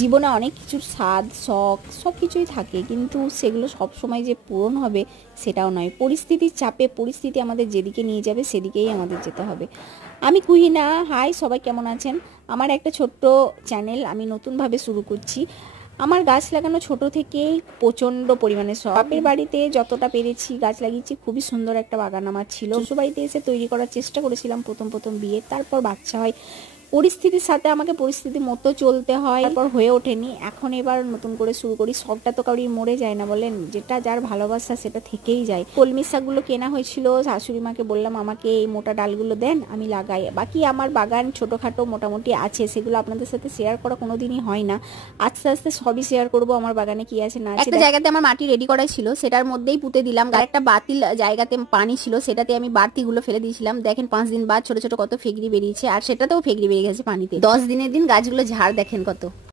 জীবনে অনেক কিছুর স্বাদ শখ সব কিছুই থাকে, কিন্তু সেগুলো সব সময় যে পূরণ হবে সেটাও নয়। পরিস্থিতির চাপে পরিস্থিতি আমাদের যেদিকে নিয়ে যাবে সেদিকেই আমাদের যেতে হবে। আমি কুহিনা, হাই সবাই কেমন আছেন? আমার একটা ছোট্ট চ্যানেল আমি নতুনভাবে শুরু করছি। আমার গাছ লাগানো ছোট থেকেই প্রচণ্ড পরিমাণে শখ। বাপের বাড়িতে যতটা পেরেছি গাছ লাগিয়েছি, খুবই সুন্দর একটা বাগান আমার ছিল। শ্বশুরবাড়িতে এসে তৈরি করার চেষ্টা করেছিলাম প্রথম প্রথম বিয়ে, তারপর বাচ্চা হয়, পরিস্থিতির সাথে আমাকে পরিস্থিতি মতো চলতে হয়, তারপর হয়ে ওঠেনি। এখন এবার নতুন করে শুরু করি। শখটা তো কাউরি মরে যায় না বলেন, যেটা যার ভালোবাসা সেটা থেকেই যায়। কলমি শাকগুলো কেনা হয়েছিল, শাশুড়ি মাকে বললাম আমাকে এই মোটা ডালগুলো দেন, আমি লাগাই। বাকি আমার বাগান ছোটোখাটো মোটামুটি আছে, সেগুলো আপনাদের সাথে শেয়ার করা কোনোদিনই হয় না। আস্তে আস্তে সবই শেয়ার করব আমার বাগানে কি আছে না আছে। একটা জায়গাতে আমার মাটি রেডি করা ছিল, সেটার মধ্যেই পুঁতে দিলাম। আর একটা বাতিল জায়গাতে পানি ছিল, সেটাতে আমি বাড়তিগুলো ফেলে দিয়েছিলাম। দেখেন 5 দিন বাদ ছোট ছোট কত ফেগড়ি বেরিয়েছে, আর সেটাতেও ফেগড়ি বেরিয়ে গেছে পানিতে। 10 দিনের দিন গাছগুলো ঝাড় দেখেন কত।